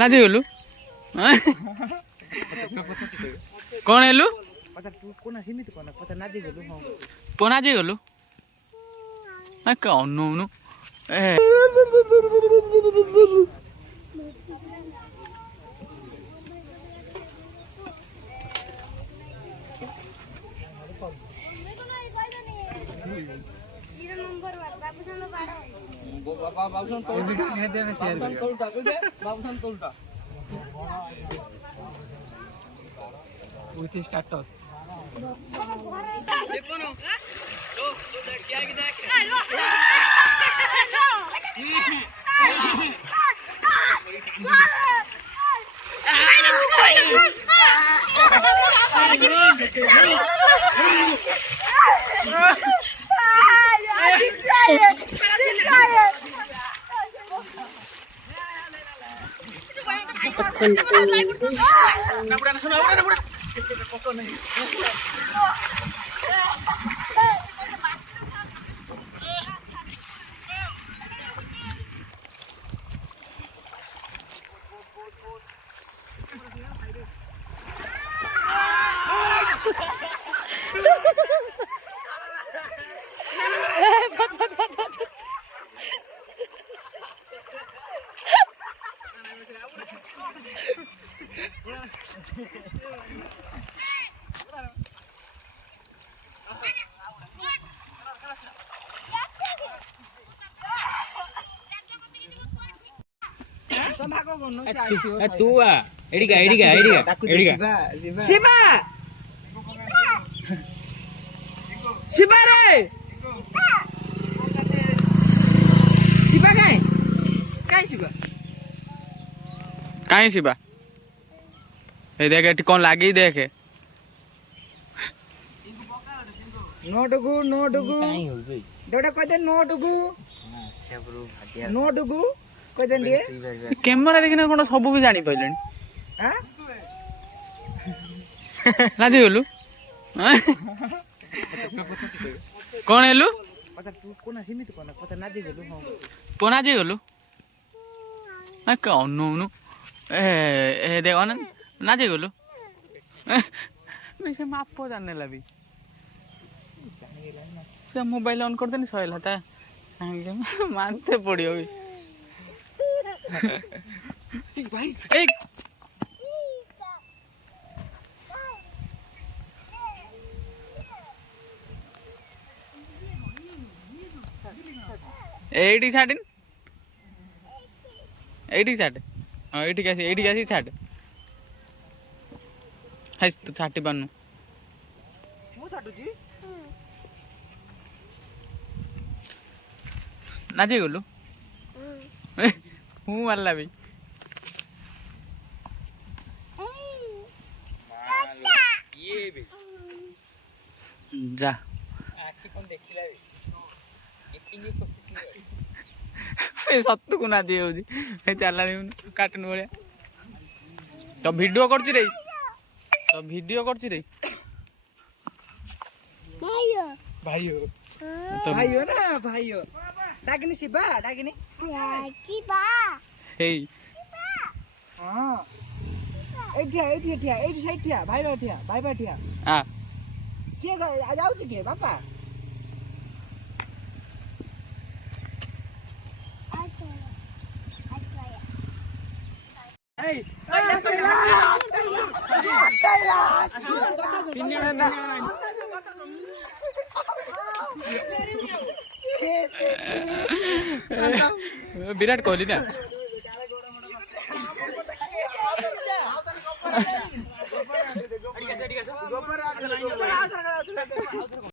ରାଜି ଗଲୁ କଣ ହେଲୁ ନାଜି ଗଲୁ ଅନଉନୁ स्टाटस तू एडिका एडिका एडिका एडिका शिवा शिवा रे शिवा काय काय शिवा काहे शिवा ए देख एटी कोन लागी देख नो डुगु दोडा कह दे नो डुगु कह दे दिए कैमरा देखिना कोन सब भी जानी पइलेनी हां राजी गलु कौन हेलु पता तू कोना सीमित कोना पता नाजी गलु हां पोनाजी गलु ଅନଉନୁ ए देख अन नाजी गलु मैं से माप जाने भी से मोबाइल ऑन कर देनी सहेला ता मानते पड़ियो भी भाई ए एटी छाड़ एटी छाड़ हाँ एटी कैसी छाड़ है तू छाटी पानु मु छाटू जी नाची गलु हूँ मारला भी जा सत्तु को नाची हो चला कार्टून भाया तो वीडियो कर रे तो वीडियो कर रे भाइयो तो भाइयो ना भाइयो डाकिनी शिवा डाकिनी शिवा हे हां एठी साइड ठिया भाई बैठिया आ के जाऊ के बापा विराट कोहली ना